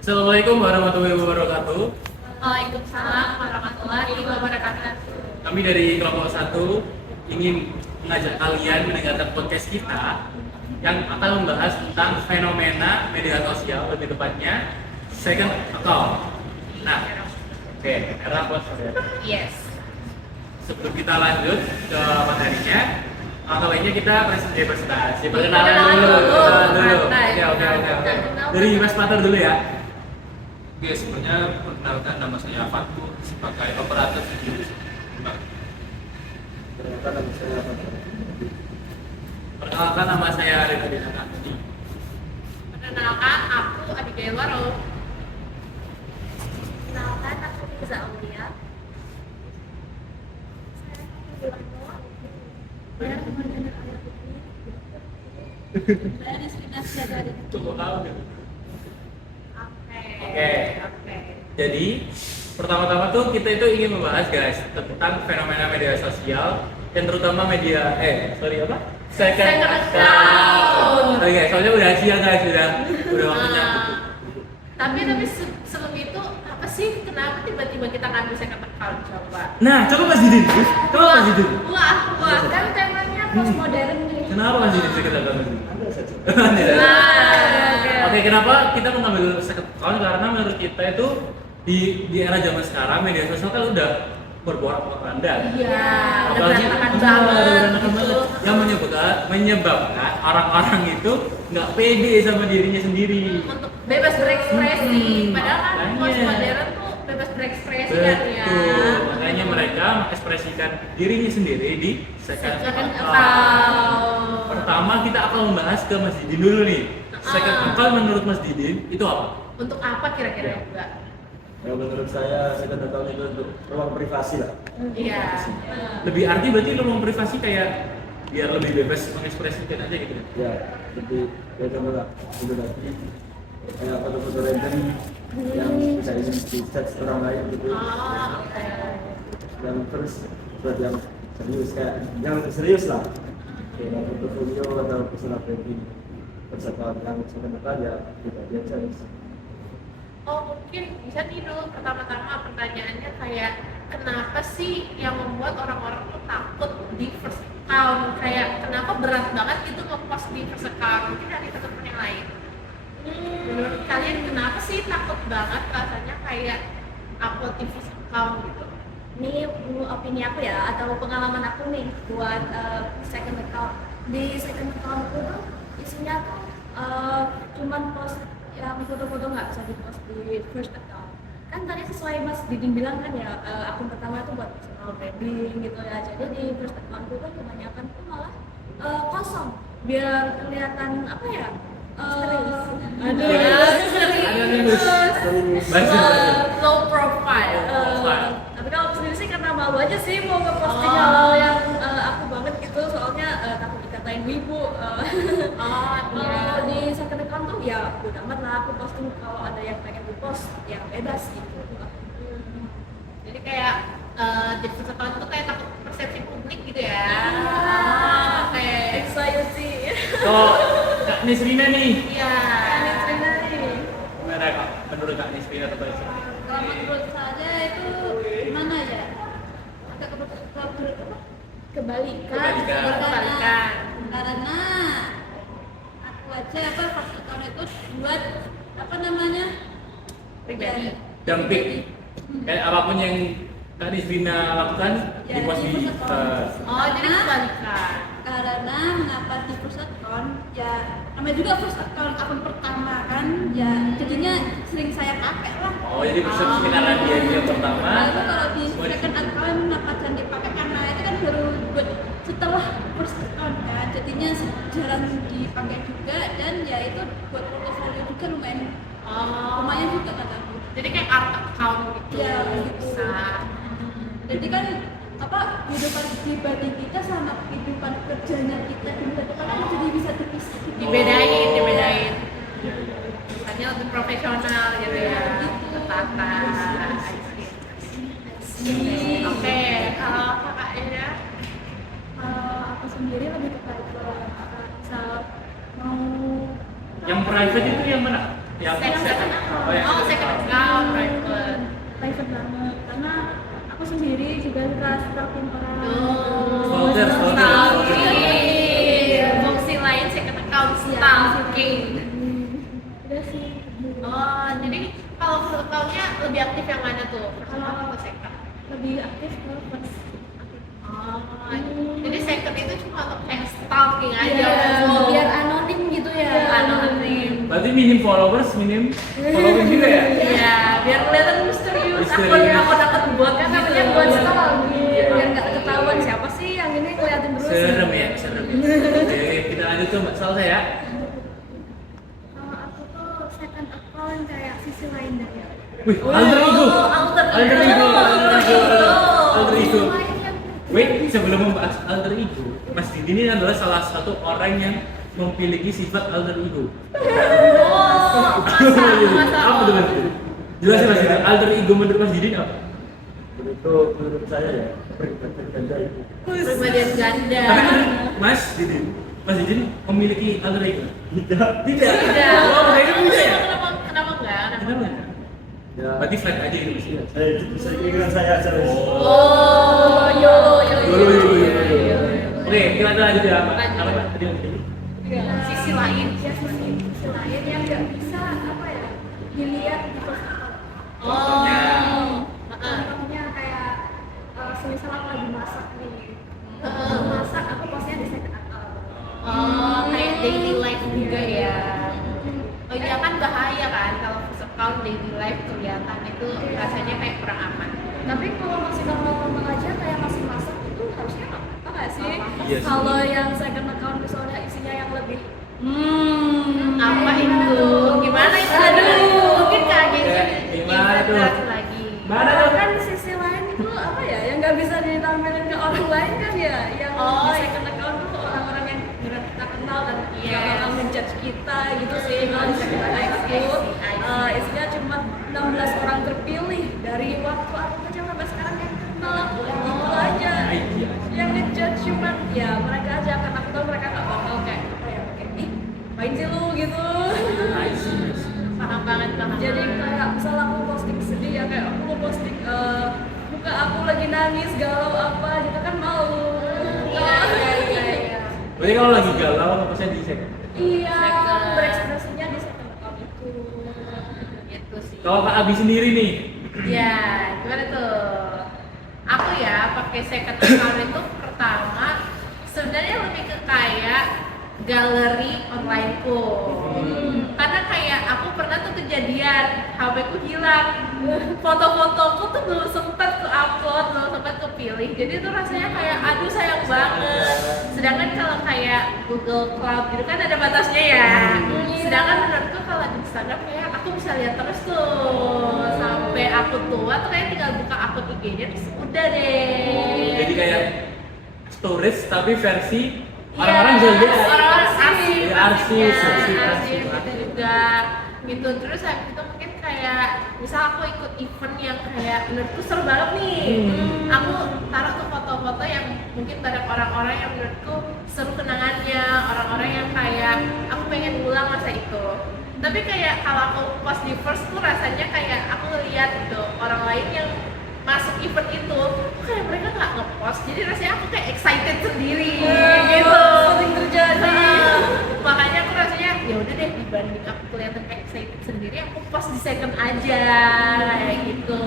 Assalamualaikum warahmatullahi wabarakatuh. Waalaikumsalam warahmatullahi wabarakatuh. Kami dari kelompok 1 ingin mengajak kalian mendengarkan podcast kita yang akan membahas tentang fenomena media sosial, lebih tepatnya second account. Nah, oke, era buat saudara. Yes. Sebelum kita lanjut ke materinya, alangkah baiknya kita presentasi. Perkenalan dulu. Oke. Dari Mas Pater dulu ya. Oke, sebenarnya perkenalkan nama saya Fatur sebagai operator video. Perkenalkan nama saya Rizky Nakati. Perkenalkan, aku Abigail Waro. Kenalkan, aku Riza Aulia. Saya Rizky dari. Cukup tahu gitu. Oke. Jadi pertama-tama tuh kita itu ingin membahas guys tentang fenomena media sosial dan terutama media second account. Oke, soalnya udah siang guys, udah waktunya. Tapi sebelum itu apa sih? Kenapa tiba-tiba kita ngambil second account coba? Nah, coba Mas Didin. Wah, Kan temanya postmodern nih. Kenapa Mas Didin second account? Nah, Oke, kenapa kita mengambil second account? Karena menurut kita itu di era zaman sekarang media sosial kan udah berporak-poranda. Iya, udah Apalagi berantakan udah banget berantakan gitu. banget. Yang menyebabkan orang-orang itu nggak pede sama dirinya sendiri. Untuk bebas berekspresi. Padahal kan Makanya. postmodern tuh bebas berekspresi kan ya. Betul. Makanya mereka mengekspresikan dirinya sendiri di second Second account. account. Pertama kita akan membahas ke Mas Didin dulu nih. Second account menurut Mas Didin itu apa? Untuk apa kira-kira juga? Ya menurut saya second account itu untuk ruang privasi lah. Iya. Lebih arti berarti ruang privasi kayak biar lebih bebas mengekspresikan aja gitu. Ya, seperti ya contoh lah, itu tadi kayak foto-foto random yang bisa di chat orang lain gitu. Oh, oke. Yang terus buat yang serius kayak yang serius lah. Kayak portfolio atau personal branding. Terus account yang second account ya tidak biasa. Oh, mungkin bisa nih dulu pertama-tama pertanyaannya kayak kenapa sih yang membuat orang-orang tuh takut di first account? Kayak kenapa berat banget gitu ngepost di first account? Mungkin dari teman-teman yang lain. Menurut kalian kenapa sih takut banget rasanya kayak upload di first account gitu? Ini opini aku ya, atau pengalaman aku nih buat second account. Di second account itu tuh isinya tuh cuman post yang foto-foto nggak bisa di post di first account. Kan tadi sesuai Mas Didin bilang kan ya, akun pertama itu buat personal branding gitu ya. Jadi di first account itu kan kebanyakan tuh malah kosong, biar kelihatan apa ya? Anonimus. Low profile. Tapi kalau aku sendiri sih karena malu aja sih mau ngeposting hal yang aku banget gitu, soalnya takut dikatain wibu. Kalau di second account tuh ya udah amat lah, aku posting kalau ada yang pengen dipost ya bebas gitu. Jadi kayak di first account itu kayak takut persepsi publik gitu ya. Oke. Anxiety. Kalau Kak Nisrina nih, Iya. gimana Kak? Menurut Kak Nisrina atau Mbak Nisrina? Kalau menurut saya itu gimana ya? Agak kebalikan. Kebalikan. Karena aku aja first account itu buat apa namanya? Pribadi. Damping. Kayak apapun yang Kak Nisrina lakukan Ya, di post di di first account. Oh, jadi kebalikan. Karena mengapa di first account ya namanya juga first account akun pertama kan ya jadinya sering saya pakai lah. Oh, jadi persepsi karena dia yang pertama. Lalu kalau di semua second account kenapa jangan dipakai karena itu kan baru buat setelah first account kan jadinya jarang dipakai juga dan ya itu buat portofolio juga lumayan juga kataku. Jadi kayak art account gitu. Iya, gitu. Bisa. Jadi kan apa kehidupan pribadi kita sama kehidupan kerjanya kita di masa depan kan jadi bisa dipisah gitu. Dibedain. Misalnya lebih profesional gitu ya. Tertata. Oke, kalau kakaknya Aku sendiri lebih ke private, misal mau Yang private itu yang mana? Yang Second account. Oh, ya. Oh, second account, private. private banget karena aku sendiri juga suka stalking orang. Stalker, stalker. Stalking. Fungsi lain second account stalking. Udah sih. Oh, jadi kalau first account-nya lebih aktif yang mana tuh? First account atau second? Lebih aktif ke first. Oh, jadi second itu cuma untuk kayak stalking aja. Iya, biar anonim gitu ya. Anonim. Berarti minim followers, minim following juga ya? Iya, biar kelihatan misterius. Misterius. Akun buat Kan namanya buat stalking, biar nggak ketahuan siapa sih yang ini kelihatan terus. Serem ya, serem ya. Oke, kita lanjut tuh Mbak Salsa ya. Kalau aku tuh second account kayak sisi lain dari aku. Wih, alter ego. alter Alter ego. Alter ego. Alter ego. Sisi lain yang Wait, sebelum membahas alter ego, Mas Didi ini adalah salah satu orang yang memiliki sifat alter ego. Oh, masa Apa tuh Mas Didi? Jelasin Mas Didi, alter ego menurut Mas Didi apa? Itu menurut saya ya pribadi ganda itu. Pribadian ganda. Tapi kan Mas Didi memiliki alter ego? Tidak. Tidak. Tidak. Oh, mereka tidak ya? Kenapa enggak? Kenapa ya? Ya. Berarti flat aja itu Mas Didi. Saya itu bisa keinginan saya aja. Oh, yo. Oke, kita lanjut ya Pak. Lanjut. Apa Pak? Tadi Sisi lain. ya sisi lain yang nggak bisa apa ya dilihat di first account. Oh. Heeh. Contohnya kayak semisal aku lagi masak nih. Masak aku postnya di second account. Oh, kayak daily life juga ya. Oh iya kan bahaya kan kalau first account daily life kelihatan itu rasanya kayak kurang aman. Tapi kalau masih normal-normal aja kayak masih masak itu harusnya nggak apa-apa nggak sih? Iya sih. Kalau yang second account misalnya isinya yang lebih Apa itu? Gimana itu? Aduh. Mungkin kaget Ya, gimana tuh? lagi. Mana Kalau tuh? kan sisi lain itu apa ya yang nggak bisa ditampilin ke orang lain kan ya yang Oh, di second account tuh orang-orang yang benar kita kenal dan Yes. yang bakal menjudge kita gitu sih kalau di second account itu isinya cuma 16 orang terpilih dari waktu aku kecil sampai sekarang yang kenal itu aja yang ngejudge cuma ya mereka aja karena aku tahu mereka nggak bakal kayak apa ya kayak ih main sih lu gitu. Paham banget, paham. Jadi kayak misal aku posting sedih ya kayak aku mau posting muka aku lagi nangis galau apa gitu kan malu. Iya. Berarti kalau lagi galau apa saya di second? Iya, Second. berekspresinya di second account itu. Gitu sih. Kalau Kak Abi sendiri nih, Ya, gimana tuh? Aku ya pakai second account itu pertama sebenarnya lebih ke kayak galeri onlineku. Karena kayak aku pernah tuh kejadian HP ku hilang, foto-fotoku tuh belum sempat ke upload, belum sempat kepilih. Jadi tuh rasanya kayak aduh sayang banget. Sedangkan kalau kayak Google Cloud gitu kan ada batasnya ya. Sedangkan menurutku kalau di Instagram kayak aku bisa lihat terus tuh sampai aku tua tuh kayak tinggal buka akun IG-nya terus udah deh. jadi kayak storage tapi versi orang-orang bisa lihat. Orang-orang arsip, Ya, arsip, arsip arsip. gitu juga gitu. Terus habis itu mungkin kayak misal aku ikut event yang kayak menurutku seru banget nih, aku taruh tuh foto-foto yang mungkin banyak orang-orang yang menurutku seru kenangannya, orang-orang yang kayak aku pengen ulang masa itu. Tapi kayak kalau aku post di first tuh rasanya kayak aku ngeliat gitu orang lain yang masuk event itu kok kayak mereka nggak ngepost, jadi rasanya aku kayak excited sendiri gitu. Sering terjadi. Makanya aku rasanya ya udah deh, dibanding aku kelihatan kayak excited sendiri aku post di second aja kayak gitu.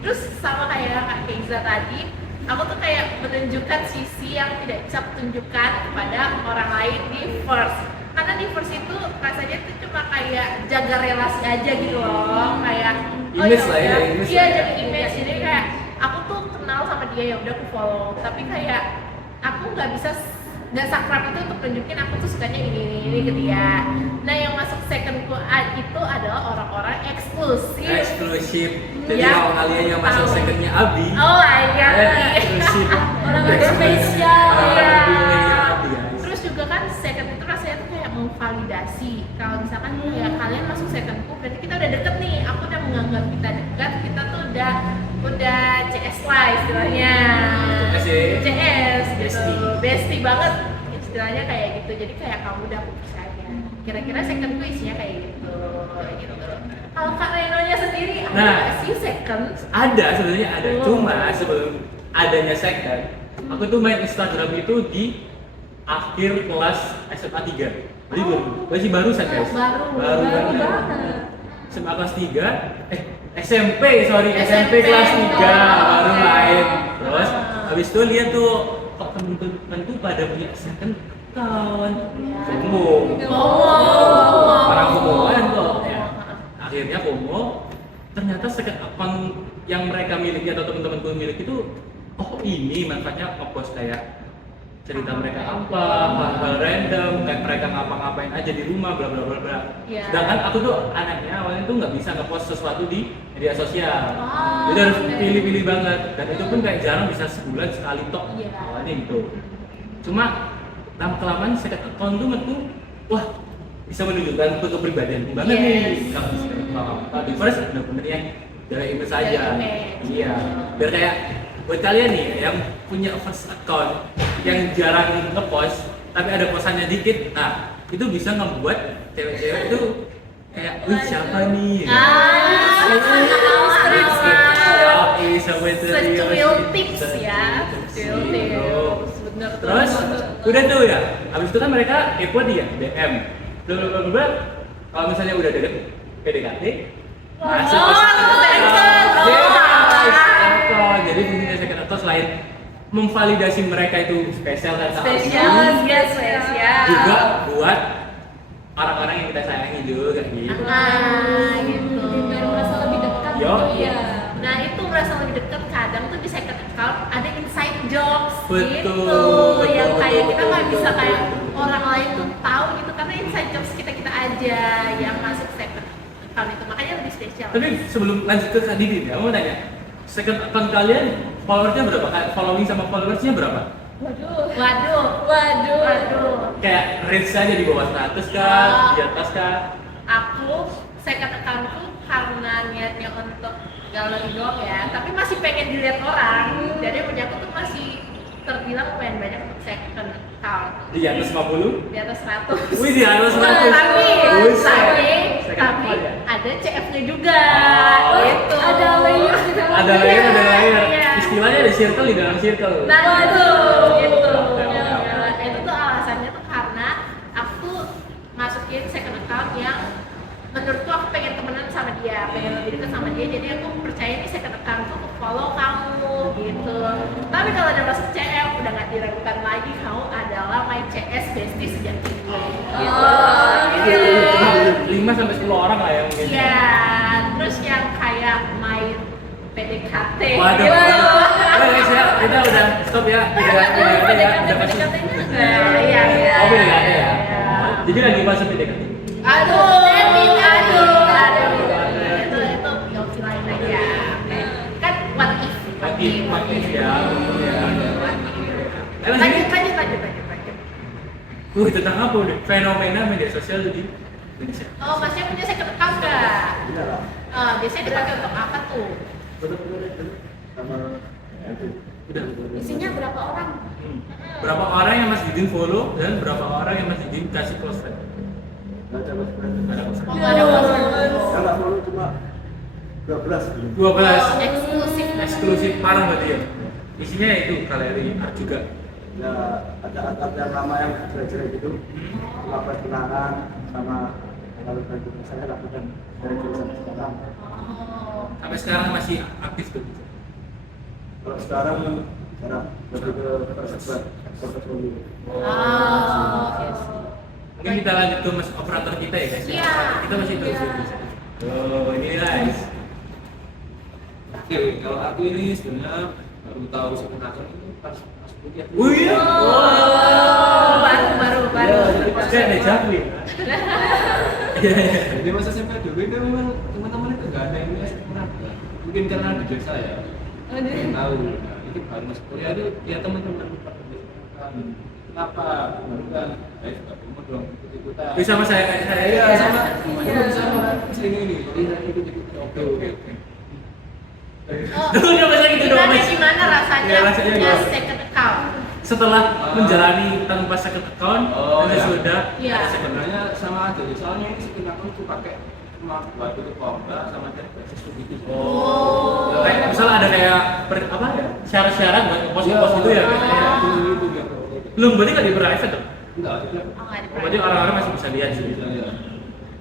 Terus sama kayak Kak Keiza tadi, aku tuh kayak menunjukkan sisi yang tidak bisa aku tunjukkan kepada orang lain di first. Karena di first itu rasanya tuh cuma kayak jaga relasi aja gitu loh, kayak Image lah ya, udah. image Iya, lah ya. jadi image. Jadi kayak aku tuh kenal sama dia ya udah aku follow, tapi kayak aku nggak sakrap itu untuk tunjukin aku tuh sukanya ini ke dia. Nah yang masuk secondku itu adalah orang-orang eksklusif. Eksklusif. Jadi Ya. kalau kalian yang masuk Tahu. secondnya Abi, Oh my god. eksklusif. Orang-orang spesial. Orang-orang Iya. terpilihnya Abi ya. Terus juga kan second itu rasanya tuh kayak memvalidasi. Kalau misalkan kayak kalian masuk secondku, berarti kita udah deket nih. Aku udah menganggap kita dekat. Kita tuh udah CS lah istilahnya. CS gitu. Bestie banget istilahnya kayak gitu. Jadi kayak kamu udah aku percaya. Kira-kira secondku isinya kayak gitu. Nah, ada sih second. ada sebenarnya ada, Oh. cuma sebelum adanya second, aku tuh main Instagram itu di akhir kelas SMA 3. Jadi masih barusan guys. Baru banget. SMA kelas 3, SMP SMP kelas 3 baru oke. main. Terus Ah. habis itu lihat tuh kok temen-temen tuh pada punya second account. Sombong. Orang FOMO-an kok ya. Akhirnya FOMO, ternyata second account yang mereka miliki atau teman-temanku miliki itu ini manfaatnya ngepost kayak cerita mereka apa, hal-hal random, kayak mereka ngapa-ngapain aja di rumah, bla bla bla bla. Iya. Sedangkan aku tuh anaknya awalnya tuh nggak bisa ngepost sesuatu di media sosial. Oh, Jadi harus oke. pilih-pilih banget, dan itu pun kayak jarang bisa sebulan sekali tok. Iya. Awalnya gitu. Cuma lama kelamaan second account tuh menurutku, wah bisa menunjukkan kepribadianku banget Yes. nih. Kalau di first bener-bener yang dari image saja. Dari image. Iya. Biar kayak buat kalian nih yang punya first account yang jarang ngepost tapi ada posannya dikit, nah itu bisa ngebuat cewek-cewek itu kayak, wih siapa nih? Secuil tips ya, secuil tips, bener tuh. Terus udah tuh ya, habis itu kan mereka kepo dia DM. Bla kalau misalnya udah deket PDKT, masuk ke second account. Yes, jadi fungsinya second account selain memvalidasi mereka itu spesial dan sangat Spesial, unik, yes, spesial. juga buat orang-orang yang kita sayangi juga gitu. Gitu. Biar merasa lebih dekat Yo, gitu iya. ya. Nah itu merasa lebih dekat, kadang tuh di second account ada inside jokes Betul, gitu, betul, yang kayak kita betul, nggak bisa betul. kayak orang lain tuh tahu gitu, karena inside jokes kita aja yang masuk second account itu, makanya lebih spesial. Tapi sebelum lanjut ke Kak Didi, aku mau tanya, second account kalian followersnya berapa? Kayak following sama followersnya berapa? Waduh. Kayak range aja di bawah 100 kah, di atas kah? Aku second accountku karena niatnya untuk galeri doang ya, tapi masih pengen dilihat orang. Jadi punya aku tuh masih terbilang lumayan banyak untuk second account. Di atas 50? Di atas 100. Wih, di atas 100. Tapi Second account ya? ada CF-nya juga. Oh, gitu. Ada layer di dalam. Ada layer. Iya. Istilahnya ada circle di dalam circle. Nah, itu gitu. Oke, oke, oke. Itu tuh alasannya tuh karena aku tuh masukin second account yang menurutku aku pengen temenan sama dia, pengen lebih dekat sama dia, jadi aku percaya nih second account tuh untuk follow kamu gitu. Tapi kalau udah masuk CF udah nggak diragukan lagi, kamu adalah my CS bestie sejati. Gitu. Gitu. 5-10 orang lah ya mungkin. Iya, terus yang kayak main PDKT. Waduh. gitu. Kita udah stop ya. Udah masuk. Nah, iya. Oh, PDKT ya. Iya. Jadi lagi masuk PDKT. Aduh, itu opsi lain aja. Kan what if? Makin ya. Lanjut. Tentang apa udah? Fenomena media sosial di Indonesia. Oh, masnya punya second account nggak? Iya lah. Biasanya dipakai untuk apa tuh? Betul-betul itu sama itu. Udah. Isinya berapa orang? Berapa orang yang Mas Didin follow dan berapa orang yang Mas Didin kasih close friend? Nggak ada mas Ada close Oh, friend. nggak ada close. Kalau follow cuma 12 belum. 12. Eksklusif. Eksklusif parah berarti ya. Isinya itu galeri art juga. Ya ada yang lama yang jelek-jelek gitu. Cuma perkenalan sama kalau itu saya lakukan dari dulu sampai sekarang. Sampai sekarang masih aktif tuh. Kalau sekarang lebih ke persebat portofolio. Mungkin kita lanjut ke mas operator kita ya guys. Iya. Kita masih terus. Oh ini guys. Oke, kalau aku ini sebenarnya baru tahu sebenarnya itu pas kuliah. Oh iya. Baru. Saya ada jago ya. Iya. Jadi masa SMP dulu itu memang teman-teman itu nggak ada yang pernah. Mungkin karena di desa ya. Yang tahu. Nah, itu baru masuk kuliah itu ya teman-teman pada kan. Kenapa? Baru kan. Saya juga mau dong ikut-ikutan. Bisa sama saya kayak saya. Iya sama. Belum sama sering ini. Jadi saya ikut-ikutan. Oke. Udah masa gitu doang. Mas. Gimana rasanya Ya, rasanya punya gimana? second account? Setelah menjalani tanpa second account, Oh, dan iya. sudah Iya. ada second account. Sebenarnya sama aja. Soalnya ini second account tuh pakai cuma buat tutup lomba sama cari beasiswa gitu. Oh. Kayak misalnya ada kayak apa ya? Syarat-syarat buat ngepost gitu ya katanya. Gitu gitu. Belum berarti nggak di private tuh. Enggak, tidak. Oh, nggak ada Berarti orang-orang masih bisa lihat sih. Iya.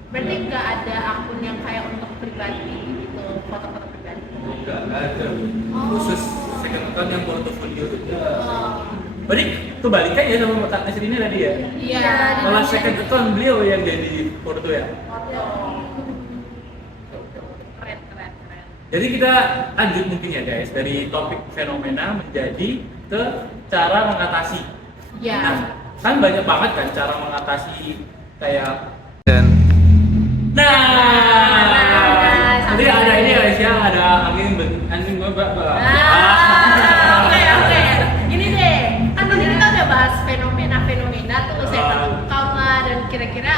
Berarti nggak ada akun yang kayak untuk pribadi gitu, foto-foto pribadi. Enggak ada. Khusus second account yang portfolio tuh. Ya. Oh. Berarti kebalikan ya sama Kak Nasri ini tadi ya. Iya. Malah second account beliau yang jadi porto ya. Keren, keren, keren. Jadi kita lanjut mungkin ya guys dari topik fenomena menjadi ke cara mengatasi. Ya. Nah, kan banyak banget kan cara mengatasi kayak jadi ada ini guys ya, ada angin Oke, oke. Gini deh, kan tadi kita udah bahas fenomena-fenomena tuh, second account lah, dan kira-kira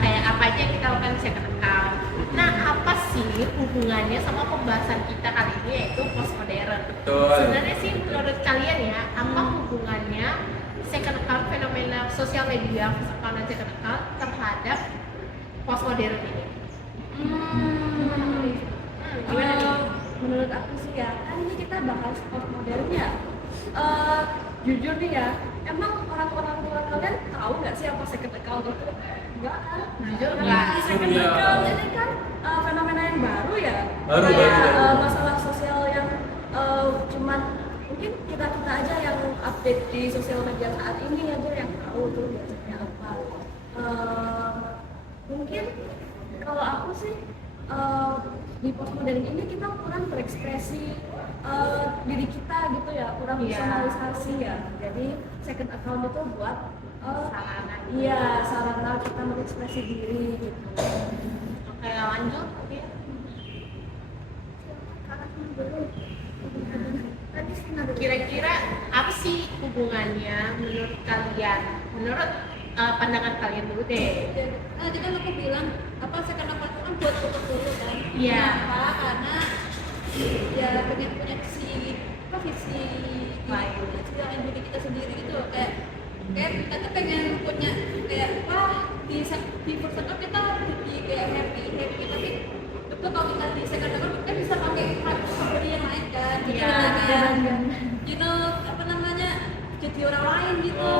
kayak apa aja yang kita lakukan di second account. Nah, apa sih hubungannya sama pembahasan kita kali ini yaitu postmodern? Betul. Sebenarnya sih menurut kalian ya, apa hubungannya second account fenomena sosial media, first account dan second account terhadap postmodern ini? Gimana nih? Menurut aku sih ya, kan ini kita bahas postmodern ya. Jujur nih ya, emang orang-orang tua kalian tahu nggak sih apa second account itu? Enggak kan? Jujur Karena nggak? second Iya. account ini kan fenomena yang baru ya. Baru, Kayak, baru. masalah sosial yang cuman mungkin kita aja yang update di sosial media saat ini aja yang tahu tuh biasanya apa. Mungkin kalau aku sih di postmodern ini kita kurang berekspresi diri kita gitu ya, kurang Iya. personalisasi ya. Jadi second account itu buat Sarana. iya, sarana kita mengekspresi diri gitu. Oke, lanjut. Oke. Kira-kira apa sih hubungannya menurut kalian? Menurut pandangan kalian dulu deh. Tadi kan aku bilang apa second account itu kan buat foto dulu kan. Iya. Kenapa? Karena ya pengen punya visi Lain. lain diri kita sendiri gitu kayak kita tuh pengen punya kayak wah di first account kita jadi kayak happy tapi betul kalau kita di second account kita bisa pakai kategori yang lain kan jadi Iya. kayak you know apa namanya jadi orang lain gitu.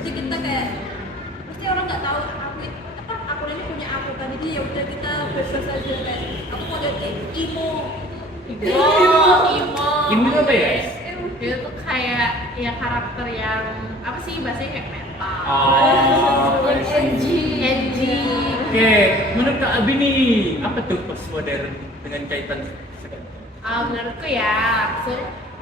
Jadi kita kayak pasti orang nggak tahu aku itu apa aku ini punya aku kan jadi ya udah kita bebas aja kayak aku mau jadi emo. Imo. Ini apa ya? Itu tuh kayak ya karakter yang apa sih bahasanya kayak metal. Oh, NG. Oke, menurut Kak Abi nih, apa tuh postmodern dengan kaitan second account? Menurutku ya,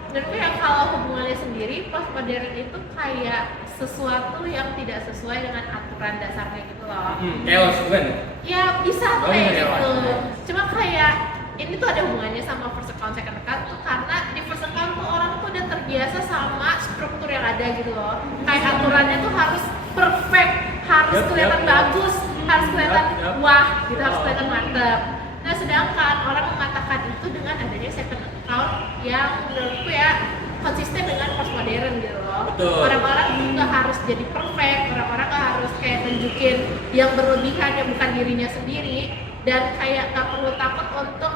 menurutku ya kalau hubungannya sendiri postmodern itu kayak sesuatu yang tidak sesuai dengan aturan dasarnya gitu loh. Chaos bukan? Ya bisa Oh, kayak iya, gitu. iya. Cuma kayak ini tuh ada hubungannya sama first account second account tuh karena di first account tuh orang tuh udah terbiasa sama struktur yang ada gitu loh. Kayak aturannya tuh harus perfect, harus Yap, kelihatan yap, yap. bagus, harus kelihatan Yap. wah, gitu harus Oh. kelihatan mantep. Nah sedangkan orang mengatakan itu dengan adanya second account yang menurutku ya konsisten dengan postmodern gitu loh. Betul. Orang-orang juga harus jadi perfect, orang-orang gak harus kayak nunjukin yang berlebihan yang bukan dirinya sendiri dan kayak gak perlu takut untuk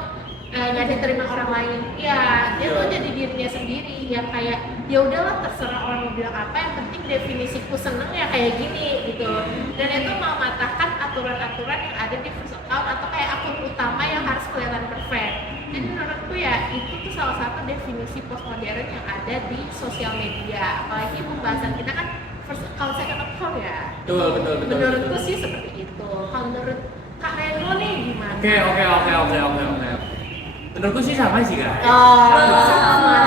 nggak diterima orang lain. Ya dia tuh jadi dirinya sendiri yang kayak ya udahlah terserah orang mau bilang apa, yang penting definisiku seneng ya kayak gini gitu. Dan itu mematahkan aturan-aturan yang ada di first account atau kayak akun utama yang harus kelihatan perfect. Jadi menurutku ya itu tuh salah satu definisi postmodern yang ada di sosial media. Apalagi pembahasan kita kan first account second account ya. Betul. Menurutku sih seperti itu. Kalau menurut Kak Reno nih gimana? Oke. Menurutku sih sama sih guys. Sama.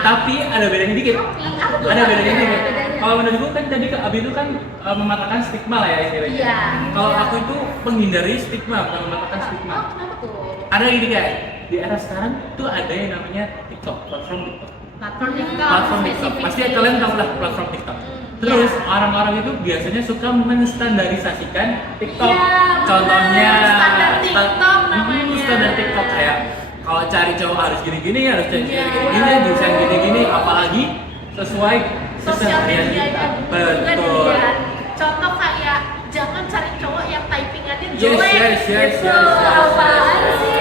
Tapi ada bedanya dikit. Apa tuh Ada bedanya dikit. bedanya? Kalau menurutku kan tadi Kak Abi itu kan mematahkan stigma lah ya istilahnya. Iya. Kalau aku itu menghindari stigma, bukan mematahkan stigma. Oh, kenapa tuh? Ada gini guys, di era sekarang tuh ada yang namanya TikTok, platform TikTok. Platform TikTok. Platform TikTok. Pasti kalian tahu lah platform TikTok. Terus orang-orang itu biasanya suka menstandarisasikan TikTok. Iya, benar. Contohnya Standar TikTok namanya. Standar TikTok kayak kalau cari cowok harus gini-gini, harus cari Iya. gini-gini, desain gini-gini, apalagi sesuai Sosial keseharian media kita. juga Betul. dia. Contoh kayak jangan cari cowok yang typingannya jelek yes. gitu. Apaan sih?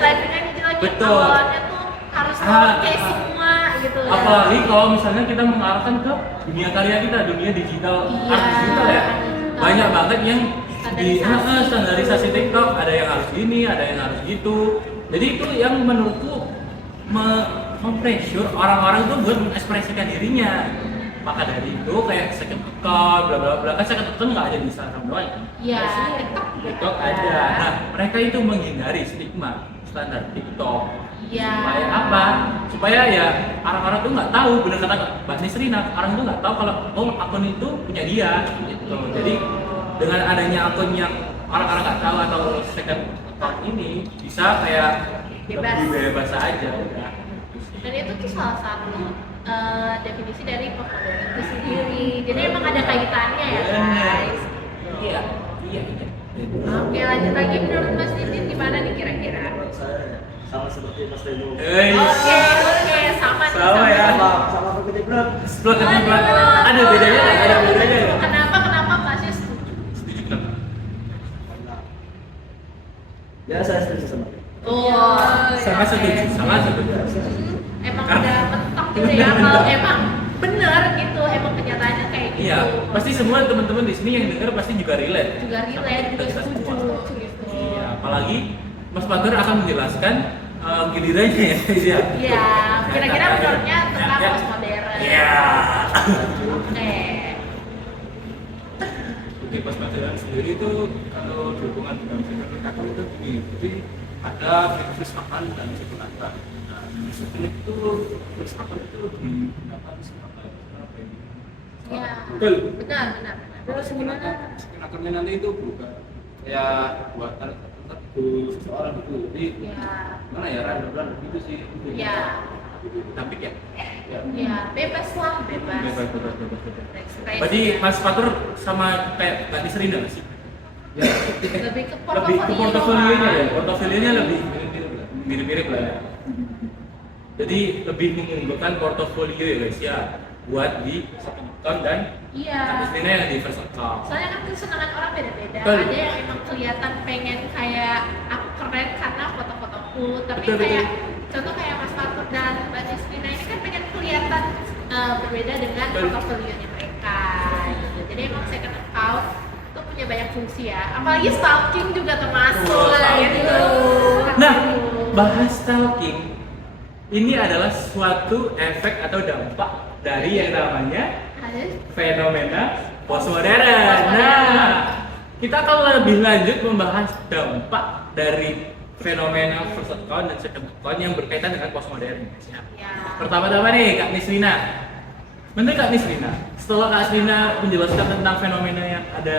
Live-nya jelek, Betul. awalnya tuh harus kayak semua gitu ya. Apalagi kalau misalnya kita mengarahkan ke dunia karya kita, dunia digital, Iya. art digital ya. Banyak banget yang di standarisasi TikTok, ada yang harus gini, ada yang harus gitu. Jadi itu yang menurutku mempressure orang-orang tuh buat mengekspresikan dirinya. Maka dari itu kayak second account, bla bla bla, kan second account nggak ada di Instagram doang kan? Iya, TikTok juga TikTok ada. Nah, mereka itu menghindari stigma standar TikTok. Iya. Supaya apa? Supaya ya orang-orang tuh nggak tahu, bener kata Mbak Nisrina, orang tuh nggak tahu kalau akun itu punya dia gitu. Jadi dengan adanya akun yang orang-orang nggak tahu atau second account ini bisa kayak Bebas. lebih bebas aja udah. Dan itu tuh salah satu definisi dari permodalan itu sendiri. Jadi emang ada kaitannya ya guys. Iya. Oke, lanjut lagi menurut Mas Didin gimana nih kira-kira? Menurut saya sama seperti Mas Reno. Oke, sama nih. Sama ya. Sama seperti Brad. Explode lebih berat. Ada bedanya nggak? Ada bedanya nggak? Kenapa Masnya setuju? Setuju kenapa? Ya saya setuju sama dia. Oh, Sama setuju, sama setuju. Emang Karena- udah mentok gitu ya kalau emang bener gitu, emang kenyataannya kayak gitu. Iya, pasti semua teman-teman di sini yang denger pasti juga relate. Juga relate, juga Kita setuju semua. gitu. Iya, apalagi Mas Fatur akan menjelaskan gilirannya ya. Iya. Iya, kira-kira menurutnya tentang Ya. postmodern. Iya. Oke. Oke, postmodern sendiri itu kalau dihubungkan dengan filsafat itu gini, jadi ada filsafat dan filsafat. Nah, filsafat itu filsafat itu digunakan sebagai apa ini? Iya. Betul. Benar. Terus gimana? Skenatornya nanti itu bukan kayak buatan tertentu seseorang gitu, jadi Iya. mana ya random gitu sih. Iya. Tapi ya. Ya. Iya, bebas lah, bebas. Bebas. Berekspresi. Berarti Mas Fatur sama kayak Mbak Nisrina nggak sih? Ya. lebih ke Lebih ke portofolionya ya. kan? Portofolionya lebih mirip-mirip lah ya. Jadi lebih mengunggulkan portofolio ya guys ya, buat di second account dan Iya. Mbak Nisrina yang di first account. Soalnya kan kesenangan orang beda-beda. Betul. Ada yang emang kelihatan pengen kayak aku keren karena foto-fotoku, tapi Betul, kayak contoh kayak Mas Fatur dan Mbak Nisrina ini kan pengen kelihatan berbeda dengan Betul. portofolionya mereka. Gitu. Jadi emang second account itu punya banyak fungsi ya. Apalagi stalking juga termasuk Oh, stalking. gitu. Nah, bahas stalking ini adalah suatu efek atau dampak dari yang namanya fenomena postmodern. Nah, kita akan lebih lanjut membahas dampak dari fenomena first account dan second account yang berkaitan dengan postmodern. Ya. Ya. Pertama-tama nih Kak Nisrina. Menurut Kak Nisrina, setelah Kak Nisrina menjelaskan tentang fenomena yang ada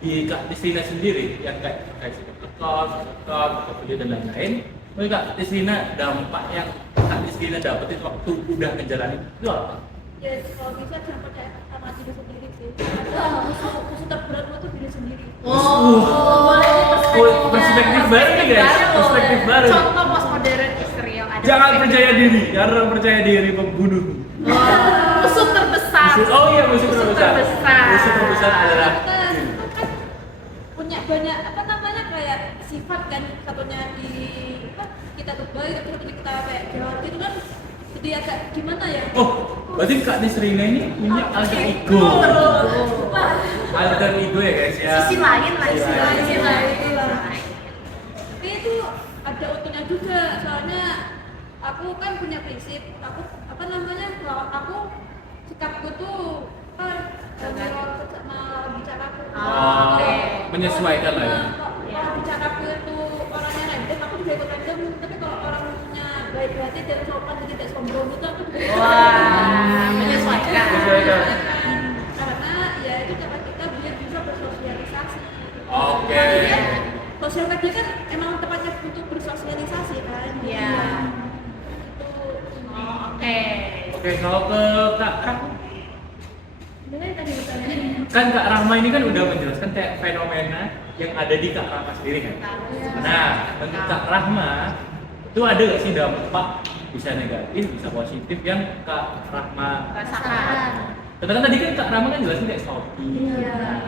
di Kak Nisrina sendiri, yang kayak second account, first account, portfolio dan lain-lain, menurut Kak Nisrina dampak yang Kak Nisrina dapetin waktu udah ngejalanin itu apa? Ya kalau bisa jangan percaya sama diri sendiri sih. Musuh terberat lo tuh diri sendiri. Boleh nih Perspektif baru nih, guys. baru. Perspektif baru. Contoh postmodern Israel ada. Jangan perspektif percaya diri pembunuh. Musuh terbesar. Oh iya, musuh terbesar. terbesar. Musuh terbesar adalah Kita kan punya banyak apa namanya kayak sifat kan, satunya di apa kita kebal, tapi satunya kita kayak jawab itu kan jadi agak gimana ya? oh, berarti Kak Nisrina ini punya alter ego. Alter ego ya guys ya. Sisi lain lah, Sisi lain. sisi lain. Tapi itu ada untungnya juga, soalnya aku kan punya prinsip, aku apa namanya kalau aku sikapku tuh kan kalau sama bicaraku. Oh, menyesuaikan lah ya. Kalau bicaraku itu orangnya random, aku juga ikut random. Tapi kalau orangnya baik hati dan sopan dan tidak sombong itu aku juga ikut Wah, menyesuaikan. Menyesuaikan. Karena ya itu cara kita biar bisa bersosialisasi. Oke. Maksudnya, sosial media kan emang tempatnya untuk bersosialisasi kan. Iya. Itu. Oke. Oke, kalau ke Kak Rahma, Gimana yang tadi bertanya? kan Kak Rahma ini kan udah menjelaskan kayak fenomena yang ada di Kak Rahma sendiri kan. Nah, menurut Kak Rahma itu ada gak sih dampak bisa negatif, bisa positif yang Kak Rahma Rasakan. katakan tadi kan Kak Rahma kan jelasin kayak stalking. Iya. Nah,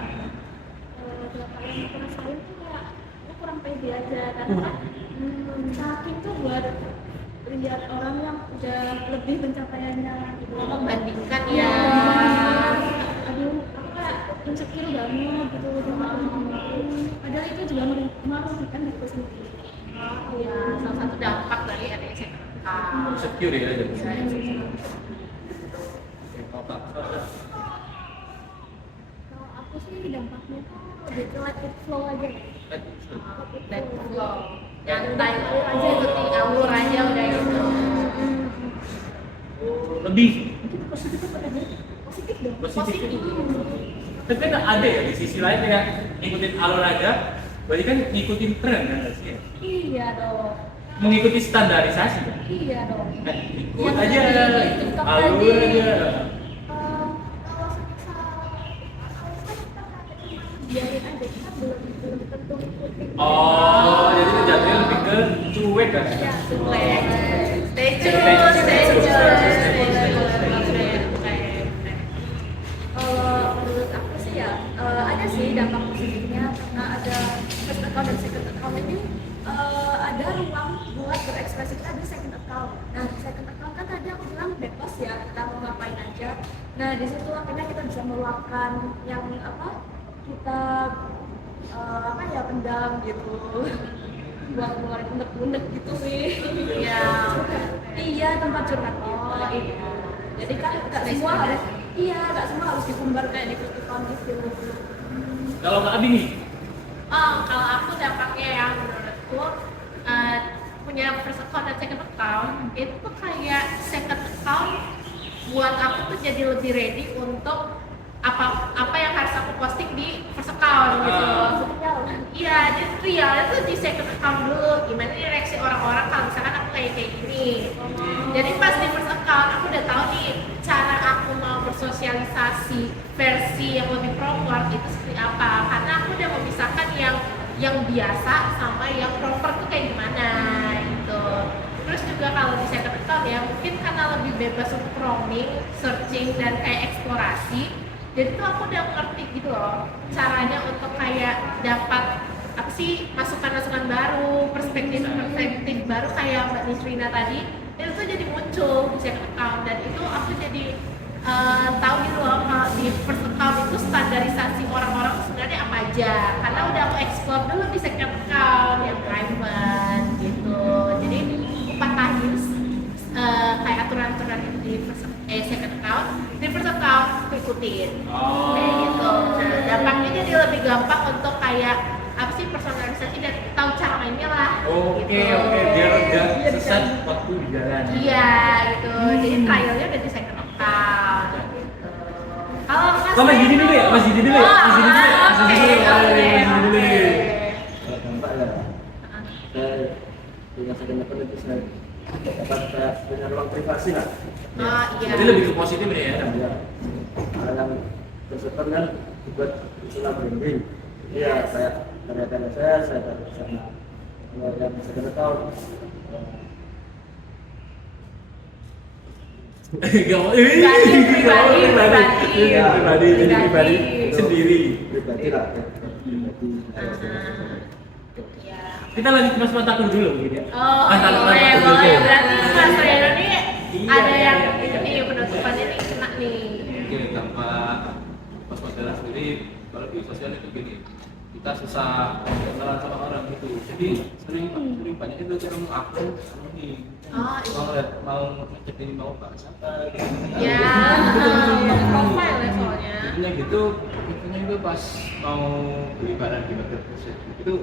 Yang aku rasain tuh kayak insecurity aja karena kan saking tuh buat lihat orang yang udah lebih pencapaiannya gitu. Membandingkan Iya. ya. Aduh, aku kayak insecure banget gitu. Padahal itu juga merugikan diriku sendiri. Oh iya, salah satu dampak dari adanya second account. Secure ya jadi. Kalau aku sih dampaknya tuh lebih ke let it flow aja. Dan flow, nyantai aja, ikuti alur aja udah gitu. Lebih Positif apa negatif? Positif dong. positif. Tapi kan ada ya di sisi lain kayak ngikutin alur aja, berarti kan ngikutin tren kan sih? Iya dong. Mengikuti standarisasi kan? Iya dong. Ikut Yang aja, tadi di TikTok alur tadi. aja. Kalau semisal kalau kan kita biarin aja kita belum tentu ngikutin. Oh, jadi itu jatuhnya lebih ke cuek kan? Ya, Cuek. Stay Stay tune, tune, stay stay tune. tune. Kalau menurut aku sih ya ada sih dampak positifnya karena ada first account dan second account ini ada ruang buat berekspresi kita di second account. Nah di second account kan tadi aku bilang bebas ya kita mau ngapain aja. Nah di situ akhirnya kita bisa meluapkan yang apa kita apa ya pendam gitu buat ngeluarin unek-unek gitu sih. Iya. Iya tempat curhat gitu. Oh, iya. Jadi kan nggak semua harus nggak semua harus dikumbar kayak di first account gitu. Kalau Kak Abi nih, Oh, kalau aku dampaknya yang menurutku punya first account dan second account itu tuh kayak second account buat aku tuh jadi lebih ready untuk apa yang harus aku posting di first account gitu. Iya, jadi trial itu di second account dulu. Gimana nih reaksi orang-orang kalau misalkan aku kayak gini. Jadi pas di first account aku udah tahu nih cara aku mau bersosialisasi versi yang lebih proper itu seperti apa. Karena aku udah memisahkan yang biasa sama yang proper tuh kayak gimana gitu. Terus juga kalau di second account ya mungkin karena lebih bebas untuk roaming, searching dan kayak eksplorasi. Jadi tuh aku udah ngerti gitu loh caranya untuk kayak dapat apa sih masukan-masukan baru, perspektif baru kayak Mbak Nisrina tadi itu tuh jadi muncul di second account dan itu aku jadi tahu gitu loh kalau di first account itu standarisasi orang-orang sebenarnya apa aja karena udah aku explore dulu di second account yang private gitu. Jadi aku patahin kayak aturan-aturan itu di second account, di first account aku ikutin kayak gitu. Nah dampaknya jadi lebih gampang untuk kayak apa sih personalisasi dan tahu cara mainnya lah. Oke, gitu. biar enggak sesat waktu di jalan. Iya gitu. Jadi trialnya udah di second account. Gitu. Kalau Mas Didi dulu ya, Mas Didi dulu ya, Mas Didi dulu ya, Mas Didi dulu ya, Mas Didi dulu ya. Kalau dampak ya saya punya second account itu saya dapat kayak punya ruang privasi lah. Oh iya. Jadi lebih ke positif nih ya. Ya, yang tersebut kan dibuat istilah branding. Iya, saya karya-karya saya taruh di sana. Kalau yang second account Gak mau, Pribadi. jadi pribadi sendiri. pribadi lah, pribadi. Iya. Kita lanjut ke Mas Matakur dulu gitu ya. Oh, Mas Matakur boleh, dulu. boleh. Berarti Mas Reno ini Iya, ada iya, yang iya. ini penutupannya nih kena nih. Oke, tanpa pas modern sendiri kalau di sosial itu gini, kita susah kenalan sama orang gitu. Jadi sering banyak itu ketemu akun anonim. Oh, iya. Mau ngecek ini mau bahas apa gitu. Ya, profile ya soalnya. Jadinya gitu, intinya itu pas mau beli barang di marketplace itu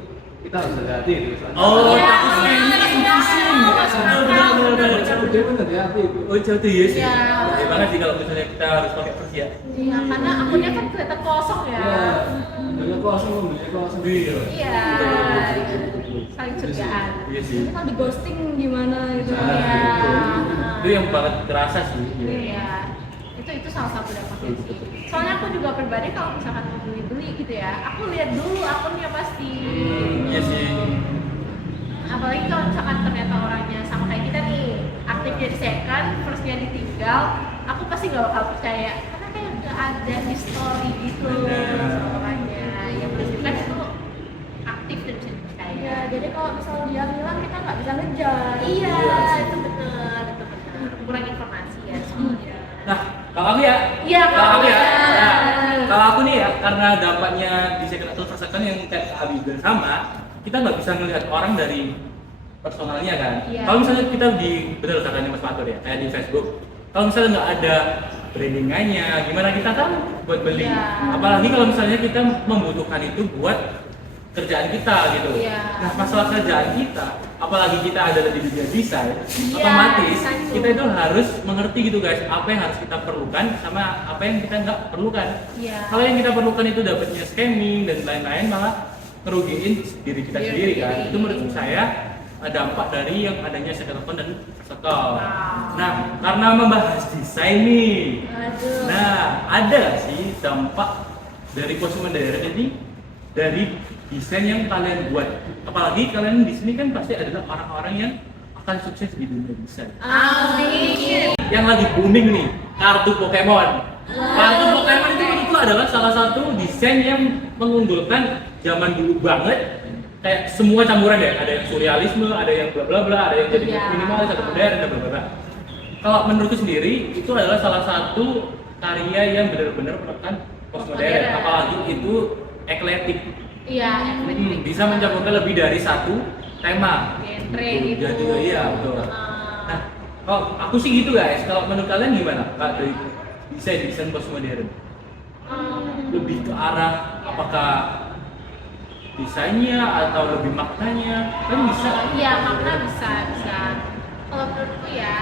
kita harus hati-hati gitu. Soalnya Oh, Iya. takut phishing. Bener dia bener ya hati itu. Oh, jauh tuh ya sih. Iya. Oke banget sih kalau misalnya kita harus pakai terus ya. Iya, karena akunnya kan kelihatan kosong ya. Ya, belinya kosong, belinya kosong. Iya. Iya. Saling curigaan. Iya sih. Kalau di ghosting gimana gitu. Nah, Iya. Itu yang banget kerasa sih. Iya. Itu salah satu dampaknya sih. Soalnya aku juga pribadi kalau misalkan mau beli gitu ya, aku lihat dulu akunnya pasti. Iya sih. Apalagi kalau misalkan ternyata orangnya sama kayak kita nih, aktifnya di second, firstnya ditinggal, aku pasti nggak bakal percaya karena kayak nggak ada di story gitu Bener. orangnya. Yang menunjukkan itu aktif dan bisa dipercaya. Ya, jadi kalau misalnya dia hilang kita nggak bisa ngejar. Iya, Iya. itu benar. Kurang informasi ya soalnya. Nah, kalau aku ya, Iya, kalau aku ya, kalau nah, aku. kalau aku nih ya, karena dampaknya di second atau first account yang kayak Abi bilang sama, kita nggak bisa melihat orang dari personalnya kan. Iya. Kalau misalnya kita di, betul katanya Mas Fatur ya, kayak di Facebook, kalau misalnya nggak ada brandingannya, gimana kita tahu buat beli? Iya. Apalagi kalau misalnya kita membutuhkan itu buat kerjaan kita gitu. Iya. Nah, masalah kerjaan kita, apalagi kita adalah di dunia desain, Iya, otomatis desain tuh. kita itu harus mengerti gitu guys, apa yang harus kita perlukan sama apa yang kita nggak perlukan. Iya. Kalau yang kita perlukan itu dapatnya scamming dan lain-lain, malah ngerugiin diri kita Diri sendiri kan. sendiri. Itu menurut saya dampak dari yang adanya second account dan first account. Wow. Nah, karena membahas desain nih, Aduh. nah ada nggak sih dampak dari konsumen daerah ini dari desain yang kalian buat? Apalagi kalian di sini kan pasti adalah orang-orang yang akan sukses di dunia desain. Amin. Yang lagi booming nih, kartu Pokemon. Kartu Pokemon itu menurutku adalah salah satu desain yang mengunggulkan zaman dulu banget. Kayak semua campuran ya, ada yang surrealisme, ada yang bla bla bla, ada yang jadi Iya. minimalis, ada modern, dan bla bla bla. Kalau menurutku sendiri itu adalah salah satu karya yang benar-benar menekan postmodern, Postmodern. apalagi itu ekletik. Iya, Bisa mencampurkan lebih dari satu tema. genre Gitu. gitu. Jadi iya betul. Ah. Nah, kalau aku sih gitu guys. Kalau menurut kalian gimana Kak dari desain postmodern? Lebih ke arah apakah desainnya atau lebih maknanya? Kan bisa. Iya, makna bisa. Kalau menurutku ya,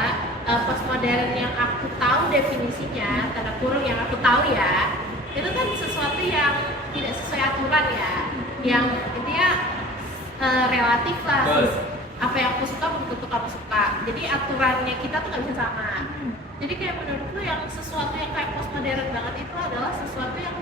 postmodern yang aku tahu definisinya, tanda kurung yang aku tahu ya, itu kan sesuatu yang tidak sesuai aturan ya, yang intinya relatif lah. Betul. Apa yang aku suka belum tentu kamu suka. Jadi aturannya kita tuh nggak bisa sama. Jadi kayak menurutku yang sesuatu yang kayak postmodern banget itu adalah sesuatu yang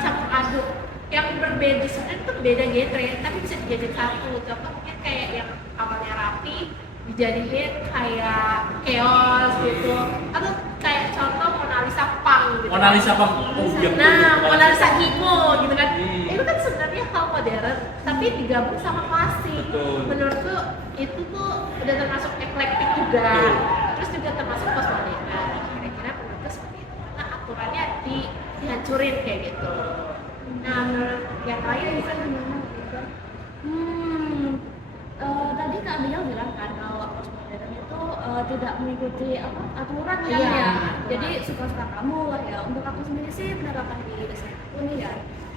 campur aduk, yang berbeda sebenarnya itu beda genre tapi bisa dijadiin satu. Contoh mungkin kayak yang awalnya rapi dijadiin kayak chaos gitu, atau kayak contoh Mona Lisa punk gitu. Mona Lisa punk. Oh, iya, betul. Nah, Mona Lisa emo gitu kan. Hmm. Itu kan sebenarnya hal modern tapi digabung sama klasik. Betul. Menurutku itu tuh udah termasuk eklektik juga. Betul. Terus juga termasuk postmodern. Kira-kira menurutku seperti itu. Karena aturannya dihancurin kayak gitu. Nah, menurut yang lain bisa gimana? Tadi Kak Mia bilang kan kalau postmodern itu tidak mengikuti aturan kan Iya. ya. Jadi suka-suka kamu lah ya. Untuk aku sendiri sih penerapan di desain aku nih ya.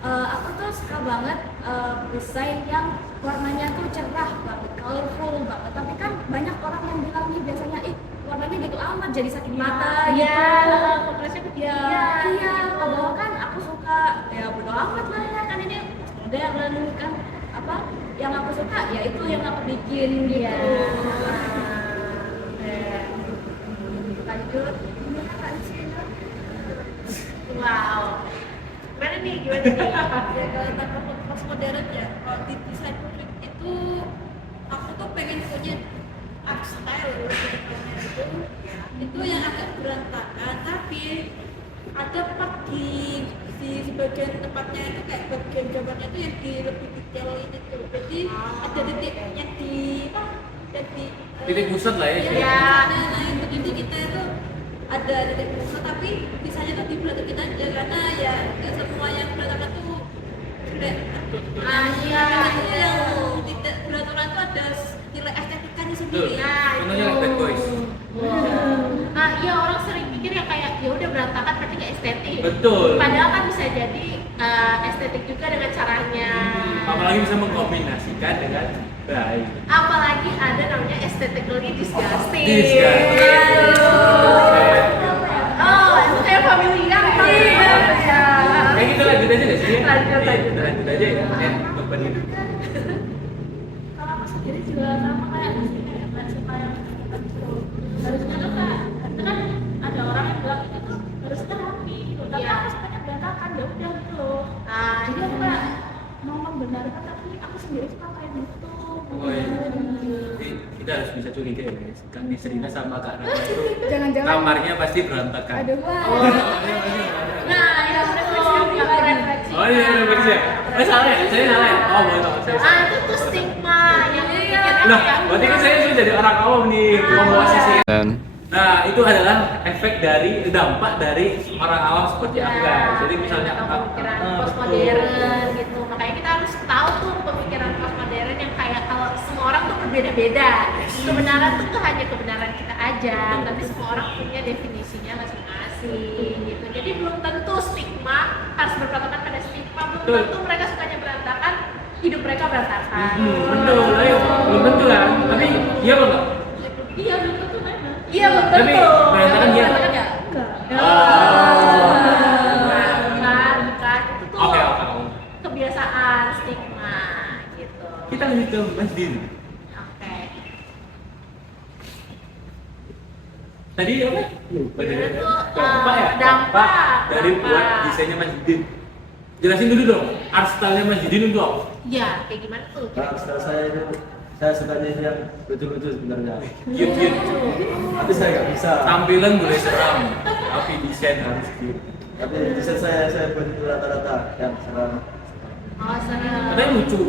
Aku tuh suka banget desain yang warnanya tuh cerah banget, colorful banget. Tapi kan banyak orang yang bilang nih biasanya, warnanya gitu amat jadi sakit mata Iya, gitu. kontrasnya kecil. Iya, padahal kan aku suka ya bodo amat lah ya kan ini modern kan apa yang aku suka ya itu yang aku bikin gitu. Iya. Lanjut ini kan Cina. Wow. Gimana nih? Gimana nih? Ya kalau tentang postmodern ya, kalau di desain publik itu aku tuh pengen punya art style itu yang agak berantakan, tapi ada part di sebagian tempatnya itu kayak bagian gambarnya itu yang di lebih detail ini tuh, jadi ada titik yang di jadi Titik pusat lah ya. Iya. nah itu jadi kita itu ada titik pusat tapi bisanya tuh diberantakin aja karena ya nggak semua yang berantakan tuh kayak Iya. itu yang tidak beraturan tuh ada nilai estetikanya sendiri. Betul. Nah, Contohnya itu. Bad Boys. Nah, iya orang sering pikir ya kayak ya udah berantakan berarti nggak estetik. Betul. Padahal kan bisa jadi estetik juga dengan caranya. Apalagi bisa mengkombinasikan dengan baik. Apalagi ada namanya aesthetically disgusting. Disgusting. Oh, itu kayak familiar kan? Iya. Kayak gitu lanjut aja deh sih. Lanjut, Iya, lanjut. kita lanjut aja ya. Ya, beban hidup. Kalau aku sendiri juga sama kayak di sini ya, nggak suka yang gitu. Harusnya tuh kayak itu kan ada orang yang bilang itu tuh harusnya rapi gitu. Tapi Iya. aku sukanya berantakan ya udah gitu loh. Nah, Jadi aku kayak mau membenarkan tapi aku sendiri suka kayak gitu. Oh iya. Jadi kita harus bisa curiga ya guys. Kak Nisrina sama Kak Rama itu Jangan-jangan. kamarnya pasti berantakan. Aduh wah. nah yang refleksi. Oh iya, benar ya. Salah ya? Saya salah ya? Oh, boleh. Saya Ah, salah. itu tuh stigma Nah, ya berarti kan udah. saya sudah jadi orang awam nih ngomong sisi. Dan Nah, itu adalah efek dari dampak dari orang awam seperti Ya, aku guys. Jadi misalnya tentang pemikiran betul. postmodern gitu. Makanya kita harus tahu tuh pemikiran postmodern yang kayak kalau semua orang tuh berbeda-beda. Kebenaran tuh hanya kebenaran kita aja, tapi semua orang punya definisinya masing-masing gitu. Jadi belum tentu stigma harus berpatokan pada stigma. Belum Betul. tentu mereka sukanya berantakan, hidup mereka berantakan. Betul, ayo, belum tentu kan? Tapi iya apa enggak? Iya belum tentu memang. Iya belum Tapi tentu. berantakan dia. Berantakan ya? Enggak. Bukan. Itu tuh Oke. kebiasaan stigma gitu. Kita lanjut ke Mas Din. Oke. Tadi apa? Itu Dampak ya? dampak Dari buat desainnya Mas Din. Jelasin dulu dong, art style-nya Mas Din dulu dong. Ya, kayak gimana tuh? Nah, setelah saya itu, saya sukanya yang lucu-lucu sebenarnya. Cute. Tapi saya nggak bisa. Tampilan boleh seram, tapi desain harus cute. Tapi desain saya buat itu rata-rata yang seram. Oh, serius. Katanya lucu.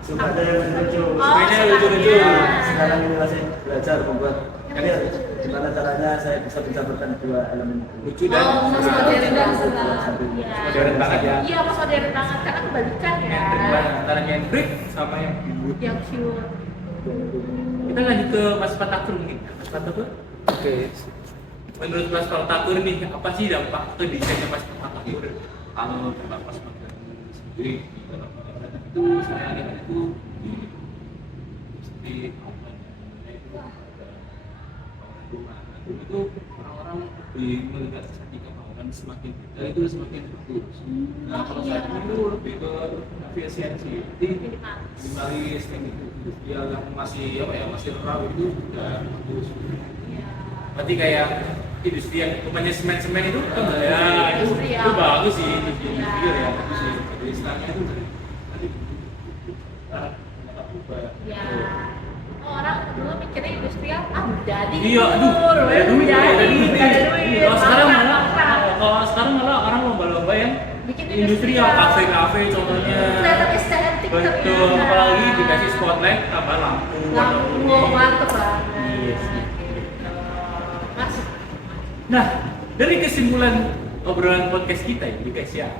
Sukanya yang lucu. Oh, Sukanya lucu-lucu. sukanya. Sekarang ini masih belajar membuat. Ini gimana caranya saya bisa mencampurkan dua elemen itu. Lucu dan Oh, postmodern dan seram. seram. Iya. Modern banget ya. Iya, postmodern banget karena kebalikan ya. Antara yang freak sama yang cute. Yang cute. Kita lanjut ke Mas Fatakur mungkin. Mas Fatakur. oke. Menurut Mas Fatakur nih, apa sih dampak ke desainnya Mas Fatakur? Kalau tentang pas sendiri di dalam itu saya lihat itu di seperti rumah itu orang-orang lebih melihat ketika bangunan semakin detail itu semakin bagus. Nah kalau saat ini itu lebih ke efisiensi, jadi minimalis kayak gitu. Yang masih apa ya masih raw itu udah bagus. Iya. Berarti kayak industri yang rumahnya semen-semen itu kan ya Industri itu yang- bagus sih industri Iya. ya. Bagus sih. Jadi istilahnya itu dari nggak berubah. Ya. Oh, orang dulu mikirnya industrial, jadi Iya, aduh, ada duit, ada duit. ada duit. Kalau sekarang Makan, malah, makan. kalau sekarang malah orang lomba-lomba yang Bikin industri yang kafe-kafe contohnya. Kelihatan estetik Betul, ternyata. apalagi dikasih spotlight tambah lampu. Lampu, mantep banget. Iya sih. Gitu. Masuk. Nah, dari kesimpulan obrolan podcast kita ini guys ya,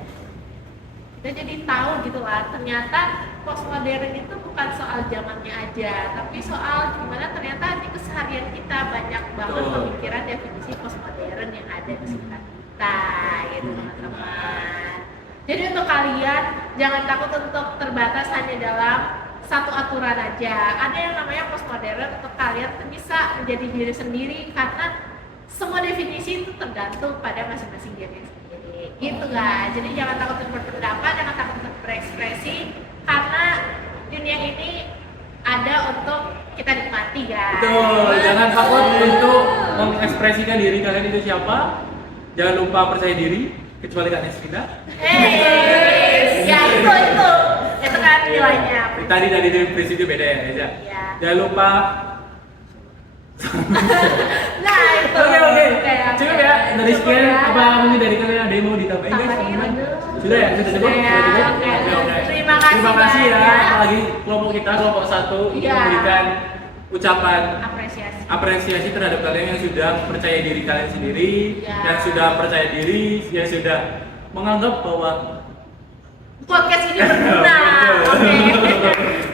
Kita jadi tahu gitu lah, ternyata postmodern itu bukan soal zamannya aja, tapi soal gimana ternyata di keseharian kita banyak banget Betul. pemikiran definisi postmodern yang ada di sekitar kita, gitu teman-teman. Jadi untuk kalian jangan takut untuk terbatas hanya dalam satu aturan aja. Ada yang namanya postmodern untuk kalian tuh bisa menjadi diri sendiri karena semua definisi itu tergantung pada masing-masing diri sendiri. Gitu guys. Jadi jangan takut untuk berpendapat, jangan takut untuk berekspresi karena dunia ini ada untuk kita nikmati guys. betul. Jangan takut untuk mengekspresikan diri kalian itu siapa. Jangan lupa percaya diri, kecuali Kak Nesrina. Ya itu kan nilainya. Tadi dari definisi itu beda ya, Reza. Iya. Jangan lupa. Nah itu. Oke. Oke. Cukup ya. Dari Cukup sekian, ya. apa mungkin dari kalian ada yang mau ditambahin guys? Tambahin, teman-teman? aduh. Sudah ya, sudah cukup. Sudah ya, Sudah cukup? oke. Oke. Terima kasih, Terima kasih ya. banyak. Apalagi kelompok kita, kelompok satu, ini Iya. memberikan ucapan Apresiasi. apresiasi terhadap kalian yang sudah percaya diri kalian sendiri, Ya. yang sudah percaya diri, yang sudah menganggap bahwa Podcast ini berguna. Betul. Oke.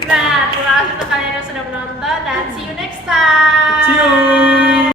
Nah, terima kasih untuk kalian yang sudah menonton dan see you next time. see you.